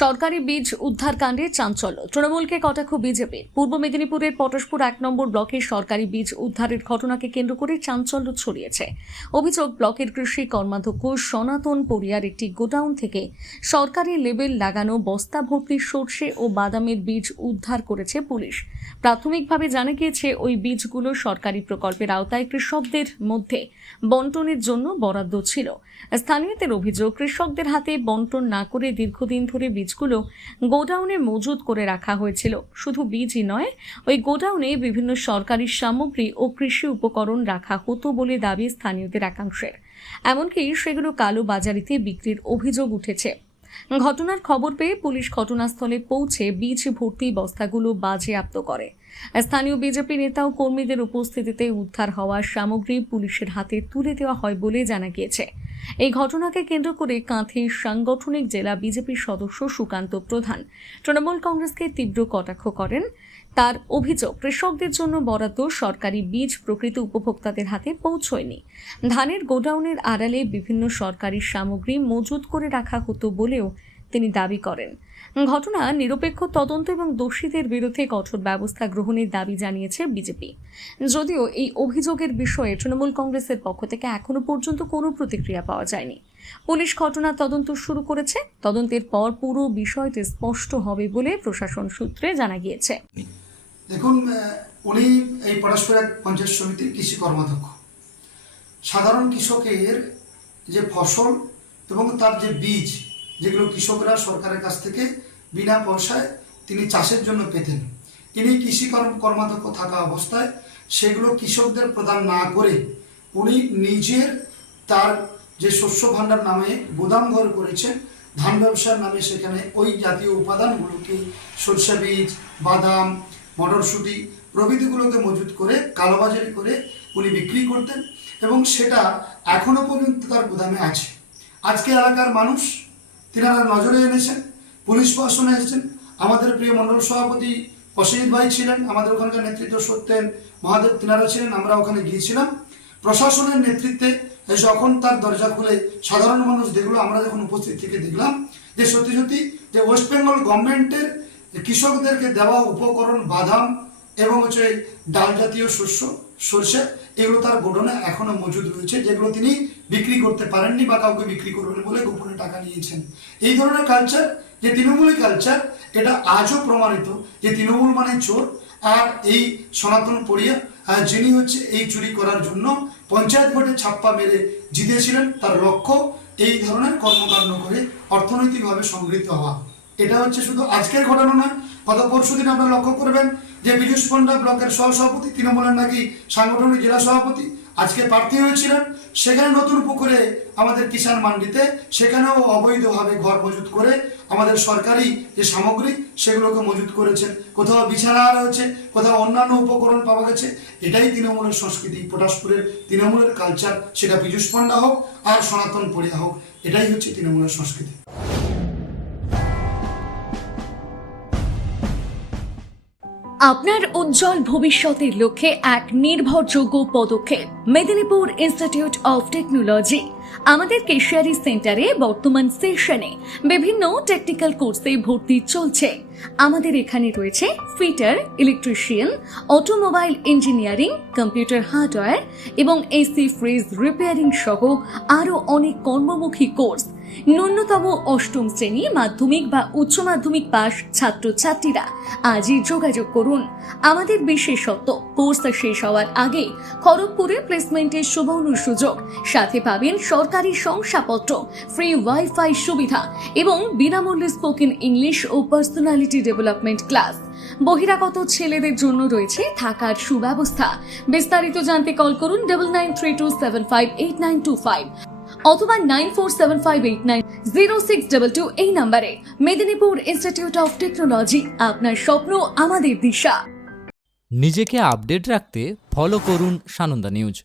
সরকারি বীজ উদ্ধার কাণ্ডে চাঞ্চল্য, তৃণমূলকে কটাক্ষ বিজেপির। পূর্ব মেদিনীপুরের পটাশপুর 1 নম্বর ব্লকের সরকারি বীজ উদ্ধারের ঘটনাকে কেন্দ্র করে চাঞ্চল্য ছড়িয়েছে। অভিযোগ, ব্লকের কৃষি কর্মাধ্যক্ষ সনাতন পরিয়ার একটি গোডাউন থেকে সরকারি লেবেল লাগানো বস্তা ভর্তি সরষে ও বাদামের বীজ উদ্ধার করেছে পুলিশ। প্রাথমিকভাবে জানা গিয়েছে ওই বীজগুলো সরকারি প্রকল্পের আওতায় কৃষকদের মধ্যে বন্টনের জন্য বরাদ্দ ছিল। স্থানীয়দের অভিযোগ, কৃষকদের হাতে বন্টন না করে দীর্ঘদিন ধরে বীজগুলো গোডাউনে মজুত করে রাখা হয়েছিল। শুধু বীজই নয়, ওই গোডাউনে বিভিন্ন সরকারি সামগ্রী ও কৃষি উপকরণ রাখা হতো বলে দাবি স্থানীয়দের একাংশের। এমনকি সেগুলো কালো বাজারিতে বিক্রির অভিযোগ উঠেছে। ঘটনার খবর পেয়ে পুলিশ ঘটনাস্থলে পৌঁছে বীজ ভর্তি বস্তাগুলো বাজেয়াপ্ত করে। স্থানীয় বিজেপি নেতা ও কর্মীদের উপস্থিতিতে উদ্ধার হওয়া সামগ্রী পুলিশের হাতে তুলে দেওয়া হয় বলে জানা গিয়েছে। এই ঘটনাকে কেন্দ্র করে কাঁথির সাংগঠনিক জেলা বিজেপির সদস্য সুকান্ত প্রধান তৃণমূল কংগ্রেসকে তীব্র কটাক্ষ করেন। তার অভিযোগ, কৃষকদের জন্য বরাদ্দ সরকারি বীজ প্রকৃত উপভোক্তাদের হাতে পৌঁছয়নি। ধানের গোডাউনের আড়ালে বিভিন্ন সরকারি সামগ্রী মজুত করে রাখা হতো বলেও তিনি দাবি করেন। ঘটনা নিরপেক্ষ তদন্ত এবং দোষীদের বিরুদ্ধে কঠোর ব্যবস্থা গ্রহণের দাবি জানিয়েছে বিজেপি। যদিও এই অভিযোগের বিষয়ে তৃণমূল কংগ্রেসের পক্ষ থেকে এখনো পর্যন্ত কোনো প্রতিক্রিয়া পাওয়া যায়নি। পুলিশ ঘটনার তদন্ত শুরু করেছে। তদন্তের পর পুরো বিষয়টি স্পষ্ট হবে বলে প্রশাসন সূত্রে জানা গিয়েছে। দেখুন, উনি এই পটাশপুর পঞ্চায়েত সমিতির কৃষি কর্মাধ্যক্ষ। সাধারণ কৃষকের যে ফসল এবং তার যে বীজ, যেগুলো কৃষকরা সরকারের কাছ থেকে বিনা পয়সায় তিনি চাষের জন্য পেতেন, তিনি কৃষি কর্মাধ্যক্ষ থাকা অবস্থায় সেগুলো কৃষকদের প্রদান না করে উনি নিজের তার যে শস্য ভাণ্ডার নামে গোদাম ঘর করেছেন, ধান ব্যবসার নামে সেখানে ওই জাতীয় উপাদানগুলোকে, সরষে বীজ, বাদাম, মটরশুঁটি প্রভৃতিগুলোকে মজুত করে কালোবাজারি করে উনি বিক্রি করতেন এবং সেটা এখনো পর্যন্ত তার গোদামে আছে। আজকে এলাকার মানুষ তিনারা নজরে এনেছেন, পুলিশ প্রশাসনে এসেছেন। আমাদের প্রিয় মণ্ডল সভাপতি অসিত ভাই ছিলেন, আমাদের ওখানকার নেতৃত্ব সত্যেন মহাদেব তিনারা ছিলেন, আমরা ওখানে গিয়েছিলাম। প্রশাসনের নেতৃত্বে যখন তার দরজা খুলে সাধারণ মানুষ দেখলো, আমরা যখন উপস্থিত থেকে দেখলাম যে সত্যি সত্যি যে ওয়েস্ট বেঙ্গল গভর্নমেন্টের কৃষকদেরকে দেওয়া উপকরণ, বাদাম এবং ডাল জাতীয় শস্য, সরষে, এগুলো তার গোডাউনে এখনো মজুদ রয়েছে, যেগুলো তিনি বিক্রি করতে পারেননি বা কাউকে বিক্রি করবেন বলে গোপনে টাকা নিয়েছেন। এই ধরনের কালচার, যে তৃণমূলী কালচার, এটা আজও প্রমাণিত যে তৃণমূল মানে চোর। আর এই সনাতন পরিয়া যিনি এই চুরি করার জন্য পঞ্চায়েত ভোটে ছাপ্পা মেরে জিতেছিলেন, তার লক্ষ্য এই ধরনের কর্মকাণ্ড করে অর্থনৈতিকভাবে সমৃদ্ধ হওয়া। এটা শুধু আজকের ঘটনা নয়, গত পরশুদিন আপনারা লক্ষ্য করবেন যে বিজুষ পণ্ডা ব্লকের সহসভাপতি, তৃণমূলের নাকি সাংগঠনিক জেলা সভাপতি, আজকে প্রার্থী হয়েছিলেন। সেখানে নতুন পুকুরে আমাদের কিষাণ মান্ডিতে সেখানেও অবৈধভাবে ঘর মজুত করে আমাদের সরকারি যে সামগ্রী সেগুলোকে মজুত করেছেন। কোথাও বিছানা রয়েছে, কোথাও অন্যান্য উপকরণ পাওয়া গেছে। এটাই তৃণমূলের সংস্কৃতি, পটাশপুরের তৃণমূলের কালচার। সেটা বিজুষ পণ্ডা হোক আর সনাতন পরিয়া হোক, এটাই তৃণমূলের সংস্কৃতি। আপনার উজ্জ্বল ভবিষ্যতের লক্ষ্যে এক নির্ভরযোগ্য পদক্ষেপ মেদিনীপুর ইনস্টিটিউট অফ টেকনোলজি। আমাদের কেশিয়ারি সেন্টারে বর্তমান সেশনে বিভিন্ন টেকনিক্যাল কোর্সে ভর্তি চলছে। আমাদের এখানে রয়েছে fitter, electrician, automobile engineering, computer hardware এবং এসি ফ্রিজ রিপেয়ারিং সহ আরও অনেক কর্মমুখী কোর্স। ন্যূনতম অষ্টম শ্রেণী, মাধ্যমিক বা উচ্চ মাধ্যমিক পাস ছাত্রছাত্রীরা আজই যোগাযোগ করুন। আমাদের বিশেষত্ব, কোর্স শেষ হওয়ার আগে খড়গপুরে প্লেসমেন্টের সুবর্ণ সুযোগ, সাথে পাবেন সরকারি শংসাপত্র, ফ্রি ওয়াইফাই সুবিধা এবং বিনামূল্যে স্পোকেন ইংলিশ ও পার্সোনালিটি ডেভেলপমেন্ট ক্লাস। বহিরাগত ছেলেদের জন্য রয়েছে থাকার সুব্যবস্থা। বিস্তারিত জানতে কল করুন 9932758925 অথবা 9475890622 এই নম্বরে। মেদিনীপুর ইনস্টিটিউট অফ টেকনোলজি, আপনার স্বপ্ন আমাদের দিশা। নিজেকে আপডেট রাখতে ফলো করুন সানন্দা নিউজ।